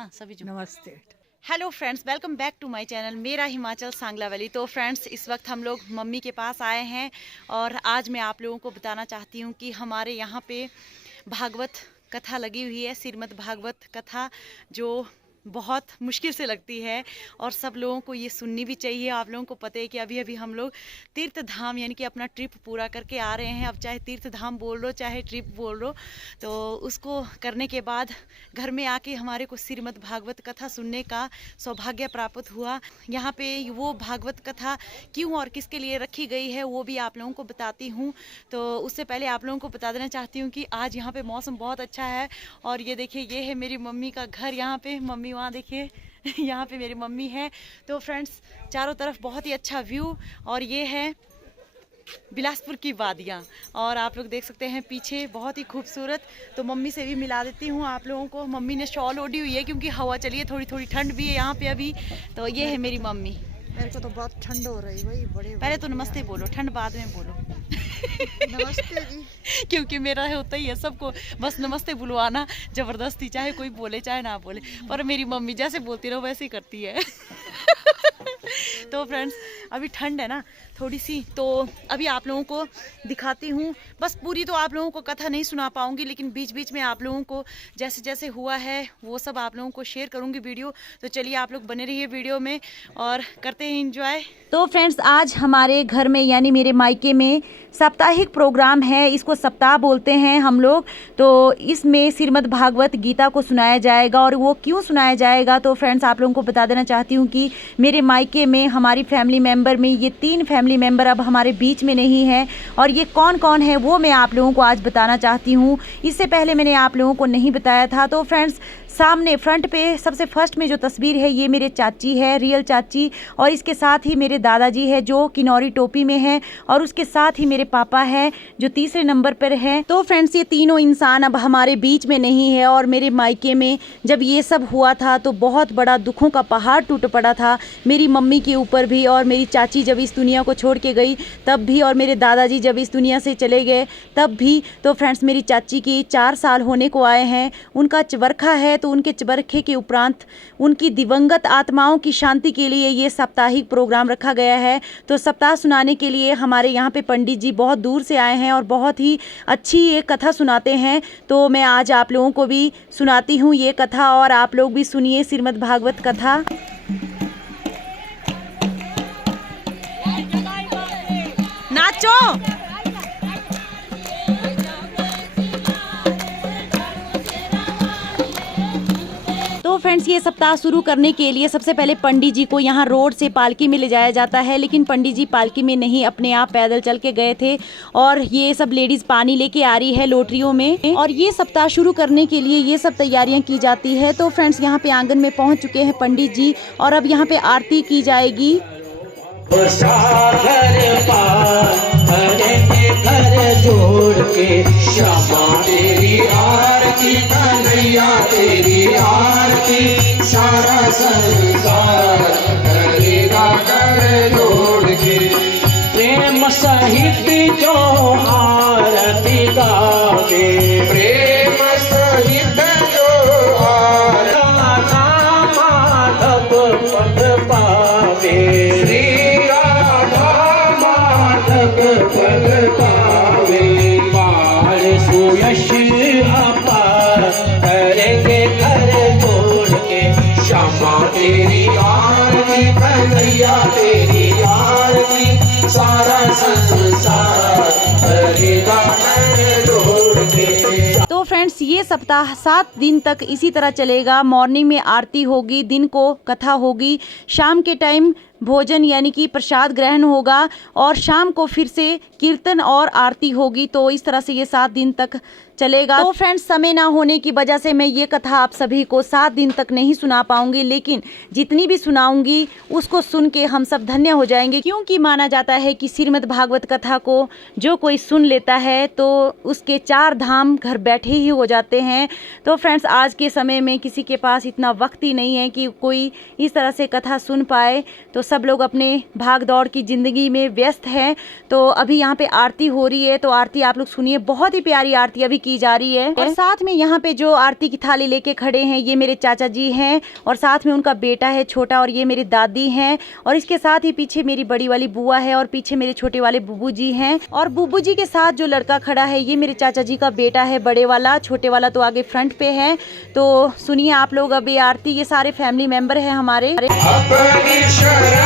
माँ सभी जो नमस्ते। Hello friends, welcome back to my channel मेरा हिमाचल सांगला वैली। तो फ्रेंड्स, इस वक्त हम लोग मम्मी के पास आए हैं और आज मैं आप लोगों को बताना चाहती हूँ कि हमारे यहाँ पे भागवत कथा लगी हुई है, श्रीमद् भागवत कथा, जो बहुत मुश्किल से लगती है और सब लोगों को ये सुननी भी चाहिए। आप लोगों को पता है कि अभी अभी हम लोग तीर्थ धाम यानी कि अपना ट्रिप पूरा करके आ रहे हैं। अब चाहे तीर्थ धाम बोल लो चाहे ट्रिप बोल लो, तो उसको करने के बाद घर में आके हमारे को श्रीमद् भागवत कथा सुनने का सौभाग्य प्राप्त हुआ। यहाँ पे वो भागवत कथा क्यों और किसके लिए रखी गई है वो भी आप लोगों को बताती हूँ। तो उससे पहले आप लोगों को बता देना चाहती हूँ कि आज यहाँ पे मौसम बहुत अच्छा है और ये देखिए, ये है मेरी मम्मी का घर। यहाँ पे मम्मी वहाँ देखिए यहाँ पे मेरी मम्मी है। तो फ्रेंड्स, चारों तरफ बहुत ही अच्छा व्यू और ये है बिलासपुर की वादियाँ और आप लोग देख सकते हैं पीछे बहुत ही खूबसूरत। तो मम्मी से भी मिला देती हूँ आप लोगों को। मम्मी ने शॉल ओढ़ी हुई है क्योंकि हवा चली है, थोड़ी थोड़ी ठंड भी है यहाँ पे अभी। तो ये है मेरी मम्मी। मेरे को तो बहुत ठंड हो रही भाई, बड़े पहले तो नमस्ते बोलो, ठंड बाद में बोलो। नमस्ते जी। क्योंकि मेरा होता ही है सबको बस नमस्ते बुलवाना जबरदस्ती, चाहे कोई बोले चाहे ना बोले, पर मेरी मम्मी जैसे बोलती रहो वैसे ही करती है। तो फ्रेंड्स, अभी ठंड है ना थोड़ी सी, तो अभी आप लोगों को दिखाती हूँ। बस पूरी तो आप लोगों को कथा नहीं सुना पाऊंगी, लेकिन बीच बीच में आप लोगों को जैसे जैसे हुआ है वो सब आप लोगों को शेयर करूंगी वीडियो। तो चलिए आप लोग बने रहिए वीडियो में और करते हैं एंजॉय। तो फ्रेंड्स, आज हमारे घर में यानी मेरे मायके में साप्ताहिक प्रोग्राम है, इसको सप्ताह बोलते हैं हम लोग। तो इसमें श्रीमद् भागवत गीता को सुनाया जाएगा और वो क्यों सुनाया जाएगा, तो फ्रेंड्स आप लोगों को बता देना चाहती हूँ कि मेरे मायके में हमारी फैमिली मेम्बर में ये 3 फैमिली मेम्बर अब हमारे बीच में नहीं है और ये कौन कौन है वो मैं आप लोगों को आज बताना चाहती हूँ। इससे पहले मैंने आप लोगों को नहीं बताया था। तो फ्रेंड्स, सामने फ्रंट पे सबसे फर्स्ट में जो तस्वीर है ये मेरे चाची है, रियल चाची, और इसके साथ ही मेरे दादाजी है जो किनौरी टोपी में है, और उसके साथ ही मेरे पापा है जो तीसरे नंबर पर है। तो फ्रेंड्स, ये तीनों इंसान अब हमारे बीच में नहीं है और मेरे मायके में जब ये सब हुआ था तो बहुत बड़ा दुखों का पहाड़ टूट पड़ा था मेरी मम्मी के ऊपर भी, और मेरी चाची जब इस दुनिया को छोड़ के गई तब भी, और मेरे दादाजी जब इस दुनिया से चले गए तब भी। तो फ्रेंड्स, मेरी चाची की 4 साल होने को आए हैं, उनका चबरखा है, तो उनके चबरखे के उपरांत उनकी दिवंगत आत्माओं की शांति के लिए ये साप्ताहिक प्रोग्राम रखा गया है। तो सप्ताह सुनाने के लिए हमारे यहाँ पे पंडित जी बहुत दूर से आए हैं और बहुत ही अच्छी ये कथा सुनाते हैं। तो मैं आज आप लोगों को भी सुनाती हूँ ये कथा और आप लोग भी सुनिए श्रीमद् भागवत कथा। नाचो। तो फ्रेंड्स, ये सप्ताह शुरू करने के लिए सबसे पहले पंडित जी को यहाँ रोड से पालकी में ले जाया जाता है, लेकिन पंडित जी पालकी में नहीं, अपने आप पैदल चल के गए थे और ये सब लेडीज पानी लेके आ रही है लोटरियों में, और ये सप्ताह शुरू करने के लिए ये सब तैयारियां की जाती है। तो फ्रेंड्स, यहाँ पे आंगन में पहुँच चुके हैं पंडित जी और अब यहाँ पे आरती की जाएगी। घर जोड़ के क्षमा तेरी आरती, कन्हैया तेरी आरती, सारा संसार करेगा कर जोड़ के। प्रेम सहित जो आरती गावे, प्रेम सहित जो आरती माधव पद पावे, पद पावे, बाल सुयश अपार करेंगे घर जोड़ के। क्षमा तेरी आरती, कन्हैया तेरी आरती, सारा संसार करेगा घर जोड़ के। तो फ्रेंड्स, ये सप्ताह 7 दिन तक इसी तरह चलेगा। मॉर्निंग में आरती होगी, दिन को कथा होगी, शाम के टाइम भोजन यानी कि प्रसाद ग्रहण होगा और शाम को फिर से कीर्तन और आरती होगी। तो इस तरह से ये 7 दिन तक चलेगा। तो फ्रेंड्स, समय ना होने की वजह से मैं ये कथा आप सभी को 7 दिन तक नहीं सुना पाऊंगी, लेकिन जितनी भी सुनाऊंगी उसको सुन के हम सब धन्य हो जाएंगे, क्योंकि माना जाता है कि श्रीमद् भागवत कथा को जो कोई सुन लेता है तो उसके 4 धाम घर बैठे ही हो जाते हैं। तो फ्रेंड्स, आज के समय में किसी के पास इतना वक्त ही नहीं है कि कोई इस तरह से कथा सुन पाए। तो सब लोग अपने भाग दौड़ की ज़िंदगी में व्यस्त हैं। तो अभी यहाँ पे आरती हो रही है, तो आरती आप लोग सुनिए, बहुत ही प्यारी आरती अभी की जा रही है। और साथ में यहाँ पे जो आरती की थाली लेके खड़े हैं ये मेरे चाचा जी हैं, और साथ में उनका बेटा है छोटा, और ये मेरी दादी हैं, और इसके साथ ही पीछे मेरी बड़ी वाली बुआ है, और पीछे मेरे छोटे वाले बुबू जी हैं। और बुबू जी के साथ जो लड़का खड़ा है ये मेरे चाचा जी का बेटा है, बड़े वाला, छोटे वाला तो आगे फ्रंट पे है। तो सुनिए आप लोग अभी आरती, ये सारे फैमिली मेंबर हैं हमारे। अपनी शरण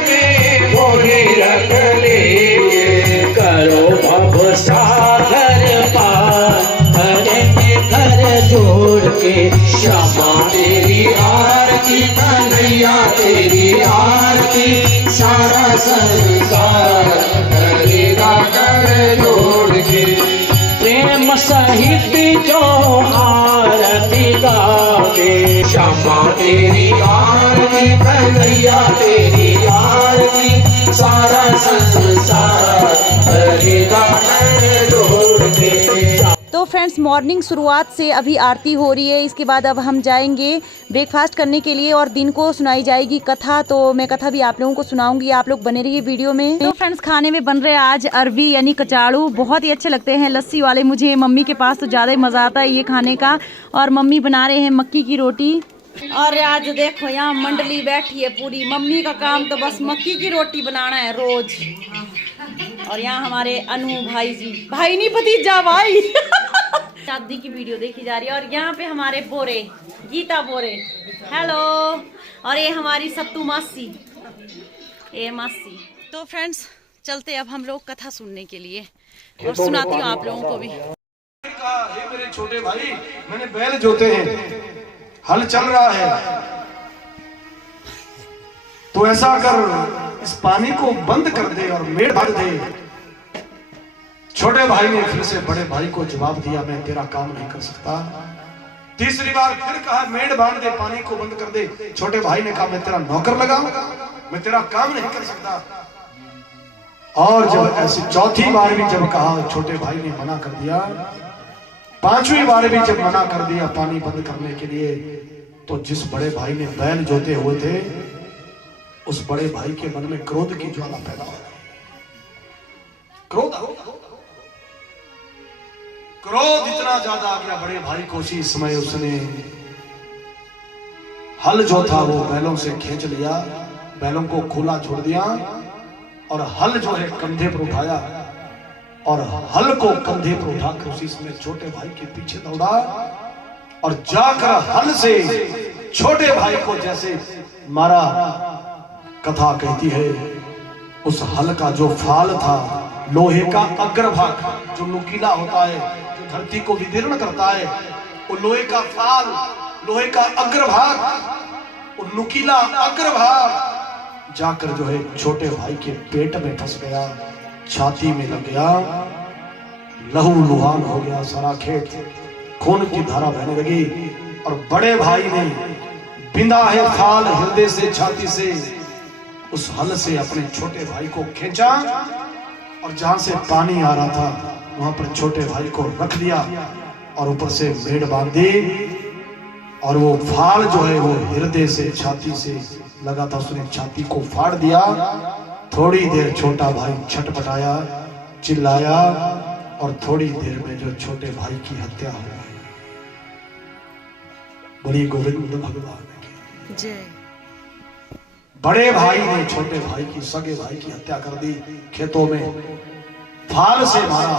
में मोहे रख लेंगे, करो भव सागर पार, करेंगे कर जोड़ के क्षमा तेरी आरती, कन्हैया तेरी आरती, सारा संसार करेगा कर जोड़ के। प्रेम सहित जो आरती गावे, क्षमा तेरी आरती, कन्हैया तेरी आरती, सारा संसार करेगा कर जोड़ के। तो फ्रेंड्स मॉर्निंग शुरुआत से अभी आरती हो रही है, इसके बाद अब हम जाएंगे ब्रेकफास्ट करने के लिए, और दिन को सुनाई जाएगी कथा। तो मैं कथा भी आप लोगों को सुनाऊंगी, आप लोग बने रहिए वीडियो में। तो फ्रेंड्स खाने में बन रहे हैं आज अरबी यानी कचाड़ू, बहुत ही अच्छे लगते हैं लस्सी वाले। मुझे मम्मी के पास तो ज़्यादा ही मज़ा आता है ये खाने का। और मम्मी बना रहे हैं मक्की की रोटी। और आज देखो यहाँ मंडली बैठी है पूरी, मम्मी का काम तो बस मक्की की रोटी बनाना है रोज। और यहाँ हमारे अनु भाई जी, भाई नहीं भतीजा भाई शादी की वीडियो देखी जा रही है। और यहाँ पे हमारे बोरे, गीता बोरे, हेलो। और ये हमारी सत्तू मासी, ये मासी। तो फ्रेंड्स चलते अब हम लोग कथा सुनने के लिए, और सुनाती हूँ आप लोगों को भी। हे मेरे छोटे भाई, मैंने बैल जोते हैं, हल चल रहा है, तो ऐसा कर इस पानी को बंद कर दे और मेड़ भर दे। छोटे भाई ने फिर से बड़े भाई को जवाब दिया, मैं तेरा काम नहीं कर सकता। तीसरी बार फिर कहा मेड़ बांध दे, पानी को बंद कर दे। छोटे भाई ने कहा मैं तेरा नौकर लगा, मैं तेरा काम नहीं कर सकता। और जब ऐसी चौथी बार भी जब कहा, छोटे भाई ने मना कर दिया। पांचवी बार भी जब मना कर दिया पानी बंद करने के लिए, तो जिस बड़े भाई ने बैल जोते हुए थे उस बड़े भाई के मन में क्रोध की ज्वाला पैदा हो गई। क्रोध इतना ज्यादा आ गया बड़े भाई को, उसी समय उसने हल जो था वो बैलों से खींच लिया, बैलों को खुला छोड़ दिया, और हल जो है कंधे पर उठाया, और हल को कंधे पर उठाकर उसी समय छोटे भाई के पीछे दौड़ा, और जाकर हल से छोटे भाई को जैसे मारा। कथा कहती है उस हल का जो फाल था, लोहे का अग्रभाग जो नुकीला होता है, जो धरती को विदीर्ण करता है, वो लोहे का फाल, लोहे का अग्रभाग, वो नुकीला अग्रभाग जाकर जो है छोटे भाई के पेट में फंस गया, छाती में लग गया, लहू लुहान हो गया सारा खेत, खून की धारा बहने लगी। और बड़े भाई ने बिंदा है फाल हृदय से, छाती से, उस हल से अपने छोटे भाई को खींचा, और जहां से पानी आ रहा था वहां पर छोटे भाई को रख दिया, और ऊपर से मेड़ बांध दी। और वो फाल जो है वो हृदय से, छाती से लगा था, उसने छाती को फाड़ दिया। थोड़ी देर छोटा भाई छटपटाया, चिल्लाया, और थोड़ी देर में जो छोटे भाई की हत्या हो गई। बोलिए गोविंद भगवान की जय। बड़े भाई ने छोटे भाई की, सगे भाई की हत्या कर दी, खेतों में फाल से मारा,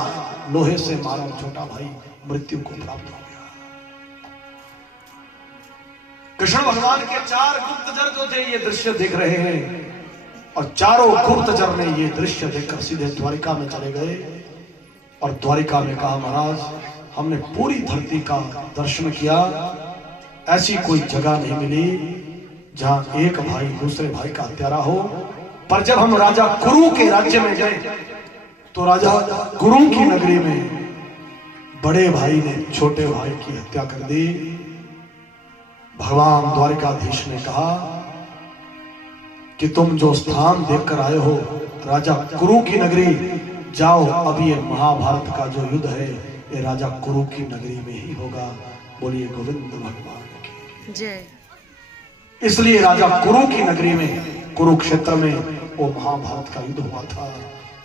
लोहे से मारा, छोटा भाई मृत्यु को प्राप्त हो गया। कृष्ण भगवान के 4 गुप्तचर जो थे ये दृश्य देख रहे हैं, और चारों गुप्तचर ने ये दृश्य देखकर सीधे द्वारिका में चले गए, और द्वारिका में कहा महाराज हमने पूरी धरती का दर्शन किया, ऐसी कोई जगह नहीं मिली जहां एक भाई दूसरे भाई का हत्यारा हो। पर जब हम राजा कुरु के राज्य में गए तो राजा कुरु की नगरी में बड़े भाई ने छोटे भाई की हत्या कर दी। भगवान द्वारिकाधीश ने कहा कि तुम जो स्थान देखकर आए हो राजा कुरु की नगरी, जाओ, अभी ये महाभारत का जो युद्ध है ये राजा कुरु की नगरी में ही होगा। बोलिए गोविंद भगवान की जय। इसलिए राजा कुरु की नगरी में कुरुक्षेत्र में वो महाभारत का युद्ध हुआ था,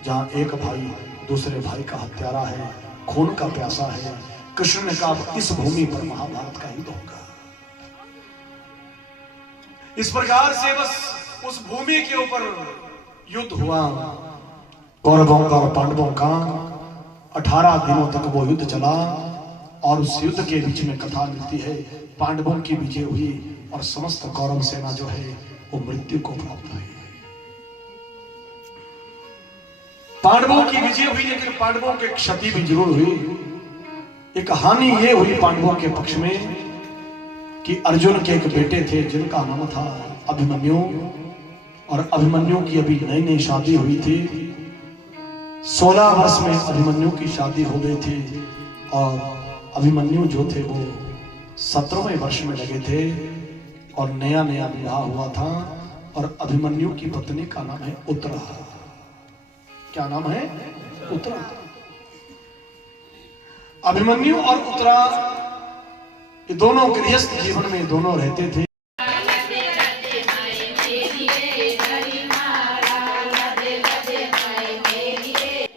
जहां एक भाई दूसरे भाई का हत्यारा है, खून का प्यासा है। कृष्ण ने कहा इस भूमि पर महाभारत का युद्ध होगा। इस प्रकार से बस उस भूमि के ऊपर युद्ध हुआ, कौरवों का और पांडवों का। 18 दिनों तक वो युद्ध चला और उस युद्ध के बीच में कथा मिलती है पांडवों की विजय हुई और समस्त कौरव सेना जो है वो मृत्यु को प्राप्त हुई। पांडवों की विजय हुई, लेकिन पांडवों की क्षति भी जरूर हुई। एक हानि ये हुई पांडवों के पक्ष में कि अर्जुन के एक बेटे थे जिनका नाम था अभिमन्यु, और अभिमन्यु की अभी नई नई शादी हुई थी। 16 वर्ष में अभिमन्यु की शादी हो गई थी और अभिमन्यु जो थे वो 17वें वर्ष में लगे थे और नया नया विवाह हुआ था। और अभिमन्यु की पत्नी का नाम है उत्तरा। क्या नाम है? उत्तरा। अभिमन्यु और उत्तरा ये दोनों गृहस्थ जीवन में दोनों रहते थे।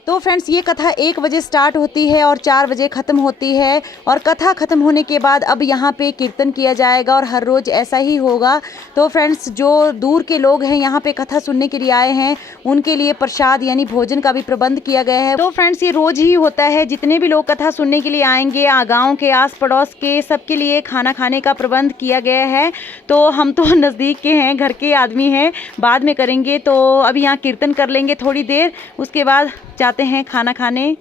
तो फ्रेंड्स ये कथा 1 बजे स्टार्ट होती है और 4 बजे ख़त्म होती है। और कथा ख़त्म होने के बाद अब यहाँ पे कीर्तन किया जाएगा और हर रोज़ ऐसा ही होगा। तो फ्रेंड्स जो दूर के लोग हैं यहाँ पे कथा सुनने के लिए आए हैं उनके लिए प्रसाद यानी भोजन का भी प्रबंध किया गया है। तो फ्रेंड्स ये रोज़ ही होता है, जितने भी लोग कथा सुनने के लिए आएंगे गाँव के आस पड़ोस के सबके लिए खाना खाने का प्रबंध किया गया है। तो हम तो नज़दीक के हैं, घर के आदमी हैं, बाद में करेंगे। तो अभी यहाँ कीर्तन कर लेंगे थोड़ी देर, उसके बाद जाते हैं खाना खाने।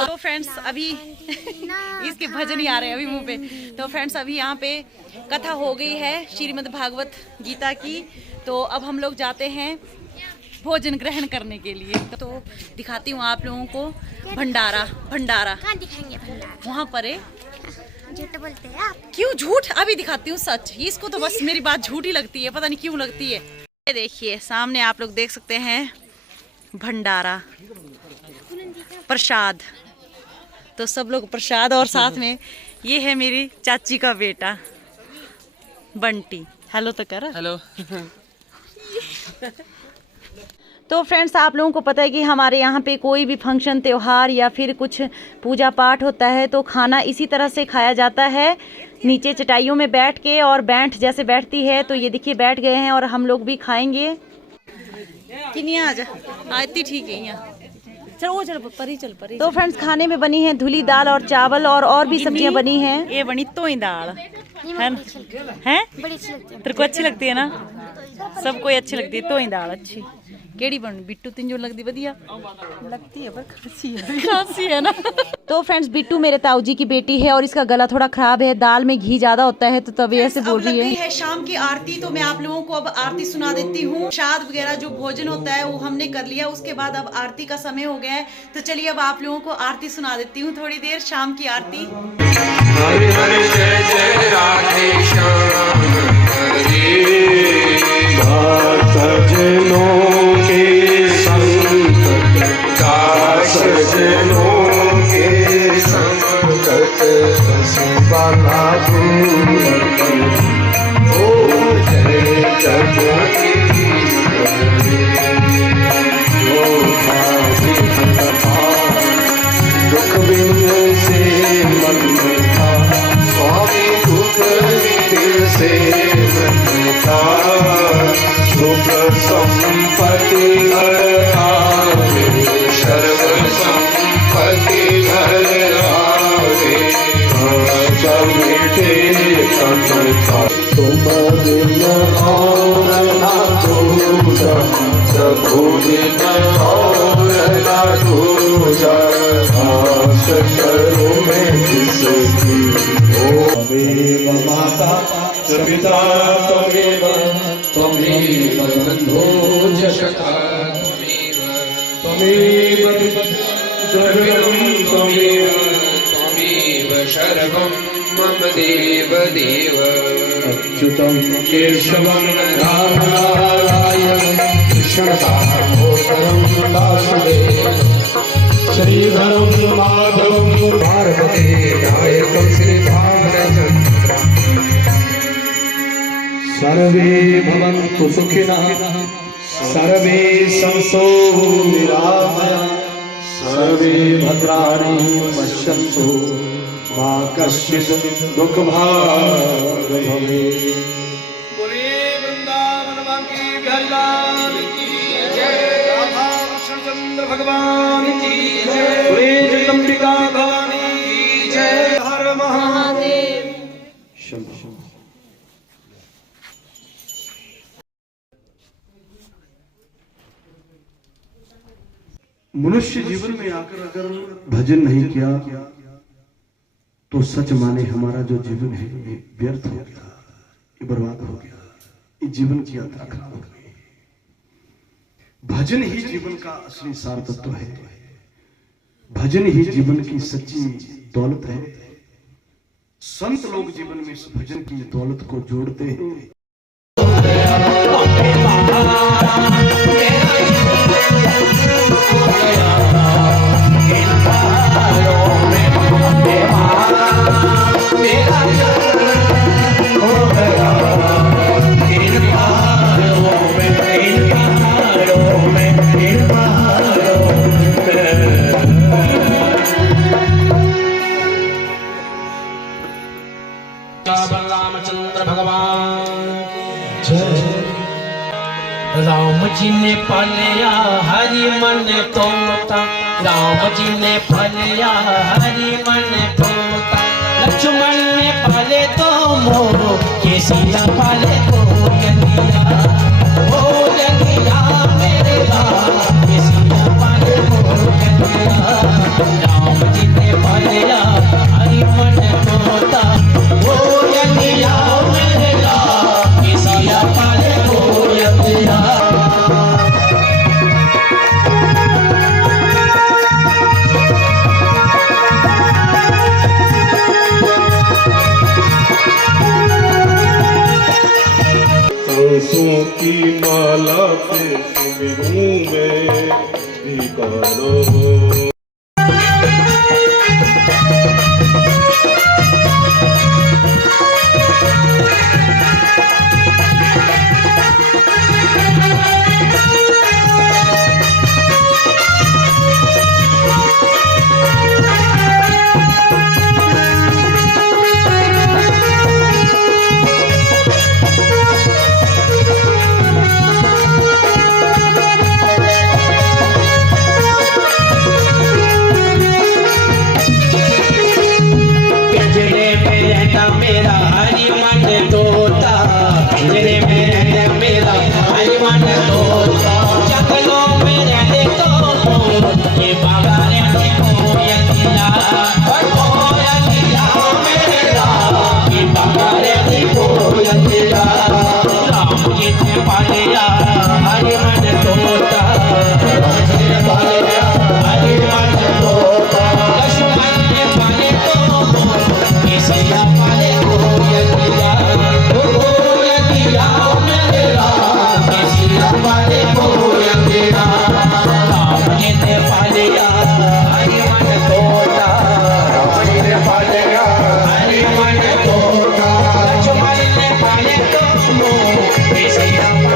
तो फ्रेंड्स अभी इसके भजन ही आ रहे हैं अभी मुंह पे। तो फ्रेंड्स अभी यहाँ पे कथा हो गई है श्रीमद् भागवत गीता की। तो अब हम लोग जाते हैं भोजन ग्रहण करने के लिए। तो दिखाती हूँ आप लोगों को भंडारा। भंडारा कहाँ दिखाएंगे भंडारा? वहाँ पर है। झूठ बोलते हैं आप। क्यों झूठ? अभी दिखाती हूँ सच। इसको तो बस मेरी बात झूठी लगती है, पता नहीं क्यों लगती है। ये देखिए सामने आप लोग देख सकते हैं भंडारा, प्रसाद। तो सब लोग प्रसाद, और साथ में ये है मेरी चाची का बेटा बंटी। हेलो तो कर। हेलो। तो फ्रेंड्स आप लोगों को पता है कि हमारे यहाँ पे कोई भी फंक्शन, त्योहार या फिर कुछ पूजा पाठ होता है तो खाना इसी तरह से खाया जाता है, नीचे चटाइयों में बैठ के। और बैंठ जैसे बैठती है तो ये देखिए बैठ गए हैं और हम लोग भी खाएंगे। कि आ जा आती ठीक है यहाँ। चलो चल परी चल परी। तो फ्रेंड्स खाने में बनी है धुली दाल और चावल और भी सब्जियां बनी हैं। ये बनी तोई दाल है ना? हैं? बड़ी अच्छी लगती है। तेरे को अच्छी लगती है ना? सबको अच्छी लगती है तोई दाल। अच्छी केड़ी बन बिट्टू तीन जो लगती बढ़िया लगती है पर खांसी है ना। तो फ्रेंड्स बिट्टू मेरे ताऊ जी की बेटी है और इसका गला थोड़ा खराब है, दाल में घी ज्यादा होता है तो तभी ऐसे बोल रही है। शाम की आरती, तो मैं आप लोगों को अब आरती सुना देती हूँ। प्रसाद वगैरह जो भोजन होता है वो हमने कर लिया, उसके बाद अब आरती का समय हो गया है। तो चलिए अब आप लोगों को आरती सुना देती हूँ थोड़ी देर, शाम की आरती। हरि हरि जय जय राधे श्याम हरि भक्तजनों के संकट दासजनों के संकट हंसवाला दूर ओ जय जगदीश ओ भावी दुख बिन से मन था स्वामी दुख बिन से मन था सुख संपत्ति घर आवे सर्व संपत्ति घर आवे जब मिटे तब था तुम बिन और ना दूजा प्रभु बिन और ना दूजा आस करो मैं किसकी ओ त्वमेव माता च पिता त्वमेव त्वमेव बन्धो च सखा त्वमेव द्रविणं त्वमेव त्वमेव शर्वं मम देव देव अच्युतं केशवं रामनारायणं कृष्णदामोदरं वासुदेवं श्रीधरं माधवं पार्वती नायकं श्रीरामचन्द्रं सर्वे भवन्तु सुखिनः सर्वे सन्तु निरामयाः सर्वे भद्राणि पश्यन्तु मा कश्चित् दुःखभाग् भवेत्। बोले वृंदावन बांकी बिहारी लाल की जय, राधा कृष्ण चंद्र भगवान की जय, बोले जगदम्बिका भवानी की जय, हर महादेव। शंभो। मनुष्य जीवन में आकर अगर भजन नहीं किया तो सच माने हमारा जो जीवन है ये व्यर्थ हो गया, ये बर्बाद हो गया, ये जीवन की यात्रा खराब हो गई। भजन ही जीवन का असली सार तत्व है, भजन ही जीवन की सच्ची दौलत है। संत लोग जीवन में इस भजन की दौलत को जोड़ते हैं। रामचंद्र भगवान राम जी ने पालिया हरि मन तोता, राम जी ने पालिया हरि मन तोता, लक्ष्मण ने पाले तो मोर के सिया पाले तो यनिया, ओ यनिया मेरे राम के सिया पाले तो यनिया, राम जी ने पालिया हरि मन तोता, ओ यनिया मेरे राम के सिया पाले तो यनिया। सरसों की माला पे सुमिरूं में भिकारो।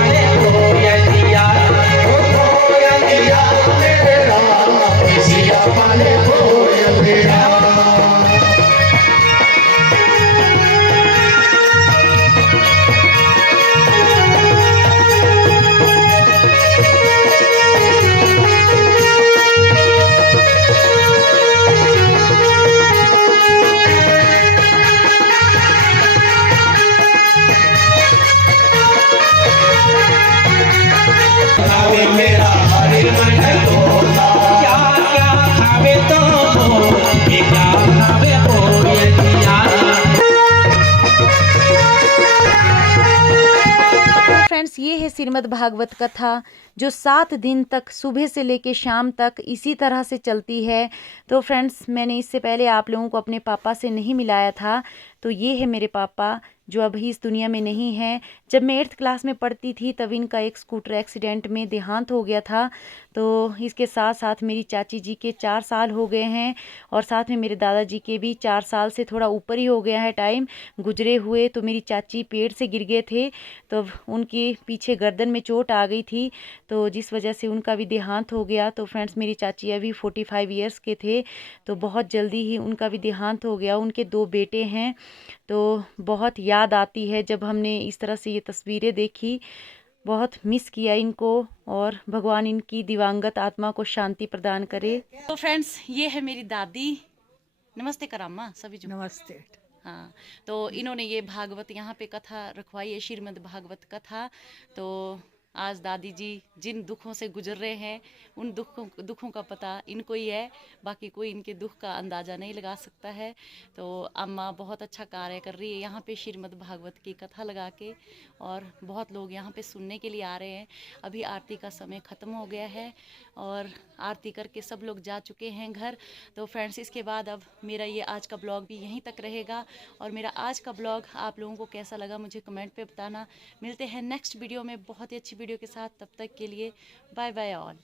Palle श्रीमद् भागवत कथा जो 7 दिन तक सुबह से लेके शाम तक इसी तरह से चलती है। तो फ्रेंड्स, मैंने इससे पहले आप लोगों को अपने पापा से नहीं मिलाया था। तो ये है मेरे पापा जो अभी इस दुनिया में नहीं है। जब मैं 8th क्लास में पढ़ती थी तब इनका एक स्कूटर एक्सीडेंट में देहांत हो गया था। तो इसके साथ साथ मेरी चाची जी के 4 साल हो गए हैं और साथ में मेरे दादाजी के भी 4 साल से थोड़ा ऊपर ही हो गया है टाइम गुजरे हुए। तो मेरी चाची पेड़ से गिर गए थे तो उनके पीछे गर्दन में चोट आ गई थी, तो जिस वजह से उनका भी देहांत हो गया। तो फ्रेंड्स, मेरी चाची अभी 45 ईयर्स के थे, तो बहुत जल्दी ही उनका भी देहांत हो गया। उनके 2 बेटे हैं, तो बहुत याद आती है जब हमने इस तरह से ये तस्वीरें देखी। बहुत मिस किया इनको और भगवान इनकी दिवंगत आत्मा को शांति प्रदान करे। तो फ्रेंड्स, ये है मेरी दादी। नमस्ते करामा सभी जो। नमस्ते। हाँ, तो इन्होंने ये भागवत यहाँ पे कथा रखवाई है, श्रीमद् भागवत कथा। तो आज दादी जी जिन दुखों से गुजर रहे हैं उन दुखों का पता इनको ही है, बाकी कोई इनके दुख का अंदाज़ा नहीं लगा सकता है। तो अम्मा बहुत अच्छा कार्य कर रही है यहाँ पे श्रीमद् भागवत की कथा लगा के, और बहुत लोग यहाँ पे सुनने के लिए आ रहे हैं। अभी आरती का समय ख़त्म हो गया है और आरती करके सब लोग जा चुके हैं घर। तो फ्रेंड्स, इसके बाद अब मेरा ये आज का ब्लॉग भी यहीं तक रहेगा। और मेरा आज का ब्लॉग आप लोगों को कैसा लगा मुझे कमेंट पे बताना। मिलते हैं नेक्स्ट वीडियो में बहुत ही अच्छी वीडियो के साथ। तब तक के लिए बाय बाय ऑल।